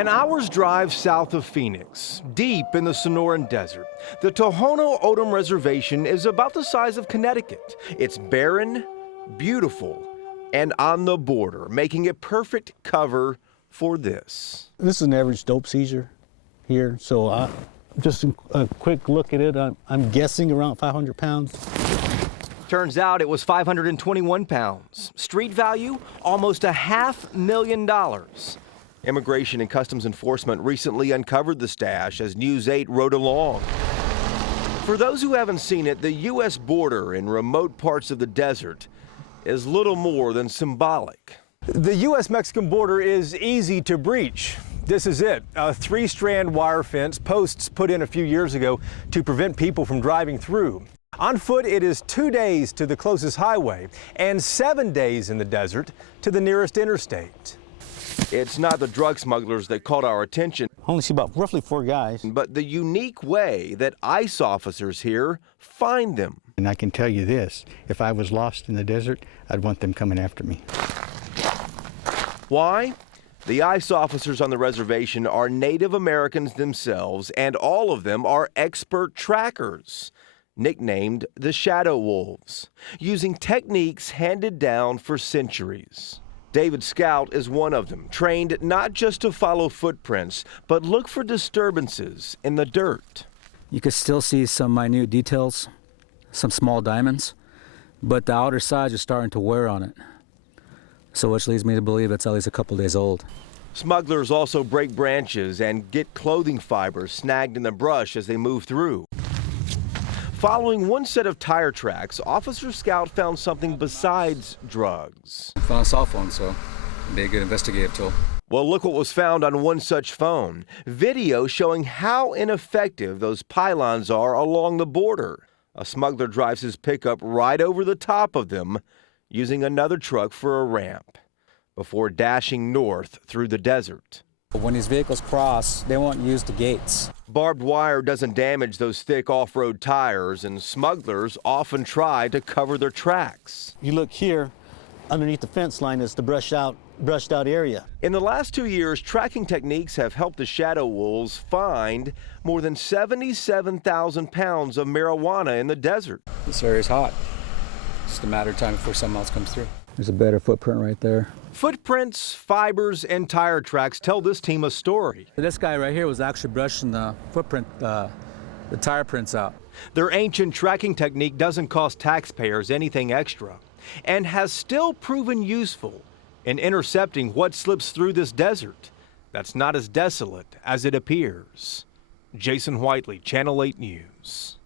An hour's drive south of Phoenix, deep in the Sonoran Desert, the Tohono O'odham Reservation is about the size of Connecticut. It's barren, beautiful, and on the border, making it perfect cover for this. This is an average dope seizure here, so just a quick look at it, I'm guessing around 500 pounds. Turns out it was 521 pounds. Street value, almost $500,000. Immigration and Customs Enforcement recently uncovered the stash as News 8 rode along. For those who haven't seen it, the U.S. border in remote parts of the desert is little more than symbolic. The U.S.-Mexican border is easy to breach. This is it, a 3-strand wire fence, posts put in a few years ago to prevent people from driving through. On foot, it is 2 days to the closest highway and 7 days in the desert to the nearest interstate. It's not the drug smugglers that caught our attention. I only see about roughly 4 guys. But the unique way that ICE officers here find them. And I can tell you this, if I was lost in the desert, I'd want them coming after me. Why? The ICE officers on the reservation are Native Americans themselves, and all of them are expert trackers, nicknamed the Shadow Wolves, using techniques handed down for centuries. David Scout is one of them, trained not just to follow footprints, but look for disturbances in the dirt. You could still see some minute details, some small diamonds, but the outer sides are starting to wear on it. So which leads me to believe it's at least a couple days old. Smugglers also break branches and get clothing fibers snagged in the brush as they move through. Following one set of tire tracks, Officer Scout found something besides drugs. I found a cell phone, so it'd be a good investigative tool. Well, look what was found on one such phone. Video showing how ineffective those pylons are along the border. A smuggler drives his pickup right over the top of them, using another truck for a ramp, before dashing north through the desert. When these vehicles cross, they won't use the gates. Barbed wire doesn't damage those thick off-road tires, and smugglers often try to cover their tracks. You look here, underneath the fence line is the brushed out area. In the last 2 years, tracking techniques have helped the Shadow Wolves find more than 77,000 pounds of marijuana in the desert. This area's hot. It's just a matter of time before something else comes through. There's a better footprint right there. Footprints, fibers, and tire tracks tell this team a story. This guy right here was actually brushing the footprint, the tire prints out. Their ancient tracking technique doesn't cost taxpayers anything extra and has still proven useful in intercepting what slips through this desert that's not as desolate as it appears. Jason Whiteley, Channel 8 News.